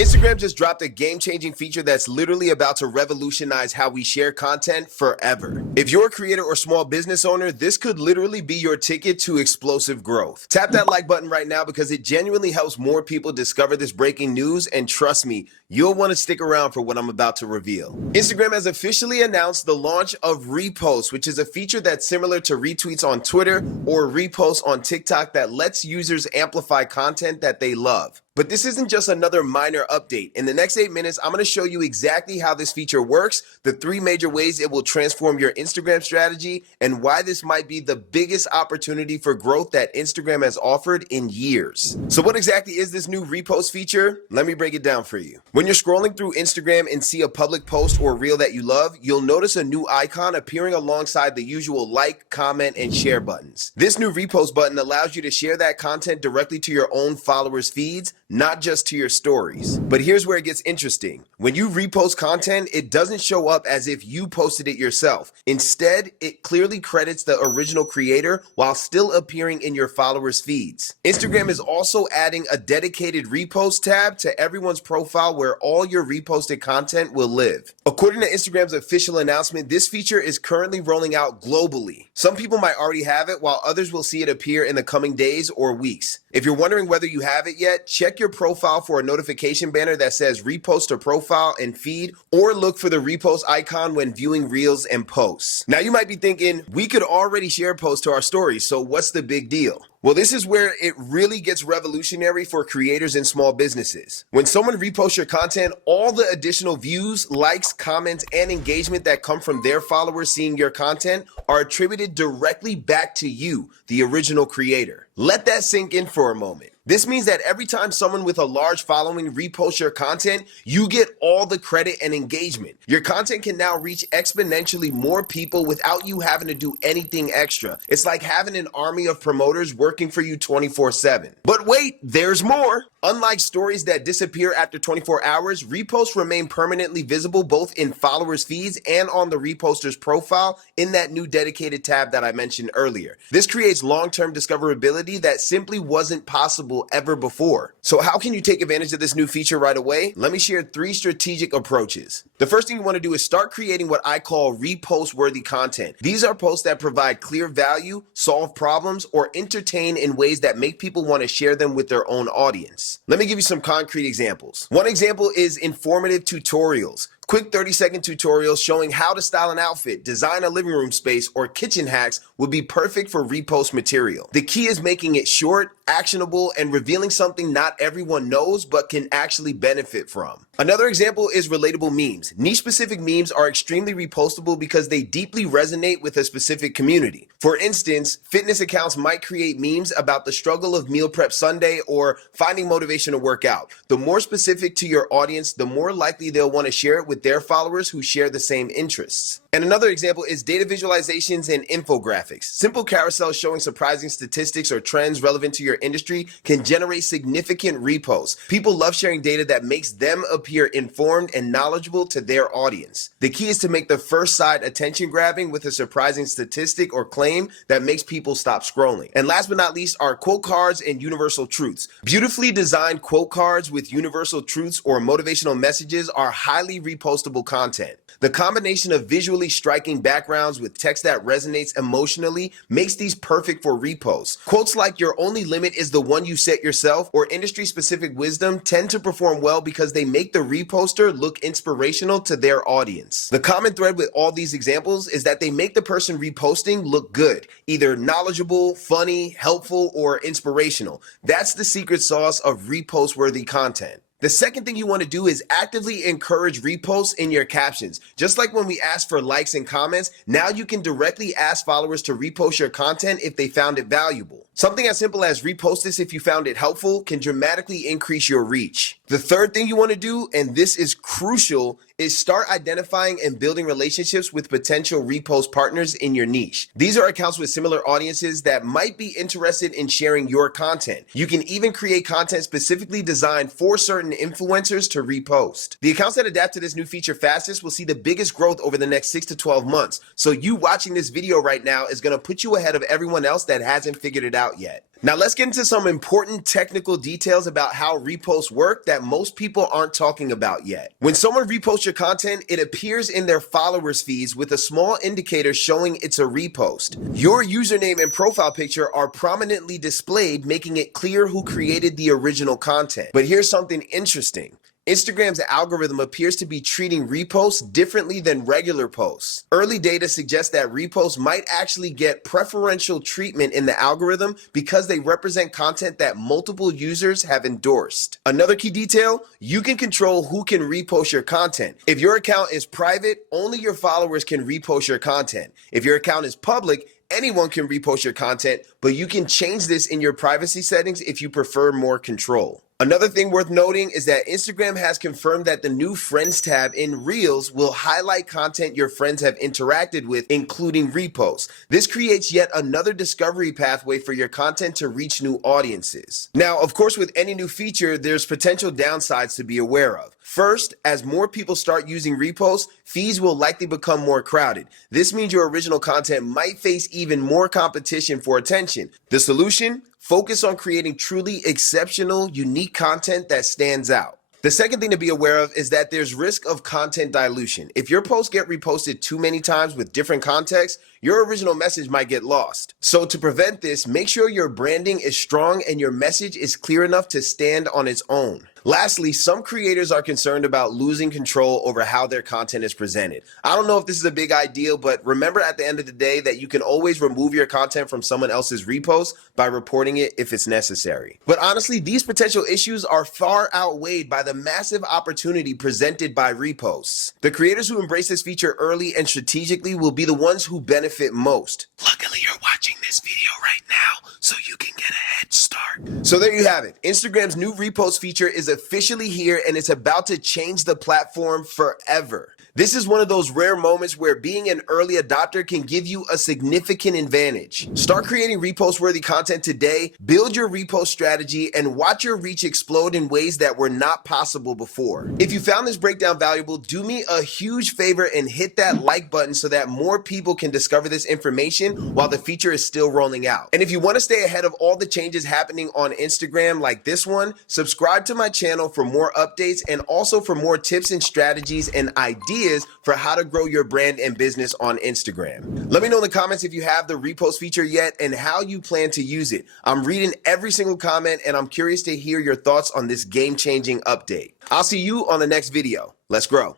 Instagram just dropped a game-changing feature that's literally about to revolutionize how we share content forever. If you're a creator or small business owner, this could literally be your ticket to explosive growth. Tap that like button right now because it genuinely helps more people discover this breaking news, and trust me, you'll want to stick around for what I'm about to reveal. Instagram has officially announced the launch of reposts, which is a feature that's similar to retweets on Twitter or reposts on TikTok that lets users amplify content that they love. But this isn't just another minor update. In the next 8 minutes, I'm going to show you exactly how this feature works, the 3 major ways it will transform your Instagram strategy, and why this might be the biggest opportunity for growth that Instagram has offered in years. So what exactly is this new repost feature? Let me break it down for you. When you're scrolling through Instagram and see a public post or reel that you love, you'll notice a new icon appearing alongside the usual like, comment, and share buttons. This new repost button allows you to share that content directly to your own followers' feeds, not just to your stories. But here's where it gets interesting. When you repost content, it doesn't show up as if you posted it yourself. Instead, it clearly credits the original creator while still appearing in your followers' feeds. Instagram is also adding a dedicated repost tab to everyone's profile where all your reposted content will live. According to Instagram's official announcement, this feature is currently rolling out globally. Some people might already have it, while others will see it appear in the coming days or weeks. If you're wondering whether you have it yet, check your profile for a notification banner that says repost to profile and feed, or look for the repost icon when viewing reels and posts. Now you might be thinking, we could already share posts to our stories, so what's the big deal? Well, this is where it really gets revolutionary for creators and small businesses. When someone reposts your content, all the additional views, likes, comments, and engagement that come from their followers seeing your content are attributed directly back to you, the original creator. Let that sink in for a moment. This means that every time someone with a large following reposts your content, you get all the credit and engagement. Your content can now reach exponentially more people without you having to do anything extra. It's like having an army of promoters working for you 24/7. But wait, there's more. Unlike stories that disappear after 24 hours, reposts remain permanently visible both in followers' feeds and on the reposter's profile in that new dedicated tab that I mentioned earlier. This creates long-term discoverability that simply wasn't possible ever before. So how can you take advantage of this new feature right away? Let me share 3 strategic approaches. The first thing you want to do is start creating what I call repost-worthy content. These are posts that provide clear value, solve problems, or entertain in ways that make people want to share them with their own audience. Let me give you some concrete examples. One example is informative tutorials. Quick 30-second tutorials showing how to style an outfit, design a living room space, or kitchen hacks would be perfect for repost material. The key is making it short, actionable, and revealing something not everyone knows but can actually benefit from. Another example is relatable memes. Niche-specific memes are extremely repostable because they deeply resonate with a specific community. For instance, fitness accounts might create memes about the struggle of meal prep Sunday or finding motivation to work out. The more specific to your audience, the more likely they'll want to share it with their followers who share the same interests. And another example is data visualizations and infographics. Simple carousels showing surprising statistics or trends relevant to your industry can generate significant reposts. People love sharing data that makes them appear informed and knowledgeable to their audience. The key is to make the first side attention grabbing with a surprising statistic or claim that makes people stop scrolling. And last but not least are quote cards and universal truths. Beautifully designed quote cards with universal truths or motivational messages are highly repostable content. The combination of visually striking backgrounds with text that resonates emotionally makes these perfect for reposts. Quotes like "your only limit is the one you set yourself" or industry-specific wisdom tend to perform well because they make the reposter look inspirational to their audience. The common thread with all these examples is that they make the person reposting look good, either knowledgeable, funny, helpful, or inspirational. That's the secret sauce of repost-worthy content. The second thing you want to do is actively encourage reposts in your captions. Just like when we asked for likes and comments, now you can directly ask followers to repost your content if they found it valuable. Something as simple as "repost this if you found it helpful" can dramatically increase your reach. The third thing you want to do, and this is crucial, is start identifying and building relationships with potential repost partners in your niche. These are accounts with similar audiences that might be interested in sharing your content. You can even create content specifically designed for certain influencers to repost. The accounts that adapt to this new feature fastest will see the biggest growth over the next 6 to 12 months. So you watching this video right now is going to put you ahead of everyone else that hasn't figured it out yet. Now let's get into some important technical details about how reposts work that most people aren't talking about yet. When someone reposts your content, it appears in their followers feeds with a small indicator showing it's a repost. Your username and profile picture are prominently displayed, making it clear who created the original content. But here's something interesting. Instagram's algorithm appears to be treating reposts differently than regular posts. Early data suggests that reposts might actually get preferential treatment in the algorithm because they represent content that multiple users have endorsed. Another key detail, you can control who can repost your content. If your account is private, only your followers can repost your content. If your account is public, anyone can repost your content, but you can change this in your privacy settings if you prefer more control. Another thing worth noting is that Instagram has confirmed that the new Friends tab in Reels will highlight content your friends have interacted with, including reposts. This creates yet another discovery pathway for your content to reach new audiences. Now, of course, with any new feature, there's potential downsides to be aware of. First, as more people start using reposts, feeds will likely become more crowded. This means your original content might face even more competition for attention. The solution? Focus on creating truly exceptional, unique content that stands out. The second thing to be aware of is that there's risk of content dilution. If your posts get reposted too many times with different contexts, your original message might get lost. So to prevent this, make sure your branding is strong and your message is clear enough to stand on its own. Lastly, some creators are concerned about losing control over how their content is presented. I don't know if this is a big ideal, but remember at the end of the day that you can always remove your content from someone else's repost by reporting it if it's necessary. But honestly, these potential issues are far outweighed by the massive opportunity presented by reposts. The creators who embrace this feature early and strategically will be the ones who benefit most. Luckily, you're watching this video right now, so you can get a head start. So there you have it. Instagram's new repost feature is officially here and it's about to change the platform forever. This is one of those rare moments where being an early adopter can give you a significant advantage. Start creating repost-worthy content today, build your repost strategy, and watch your reach explode in ways that were not possible before. If you found this breakdown valuable, do me a huge favor and hit that like button so that more people can discover this information while the feature is still rolling out. And if you want to stay ahead of all the changes happening on Instagram like this one, subscribe to my channel for more updates and also for more tips and strategies and ideas for how to grow your brand and business on Instagram. Let me know in the comments if you have the repost feature yet and how you plan to use it. I'm reading every single comment and I'm curious to hear your thoughts on this game-changing update. I'll see you on the next video. Let's grow.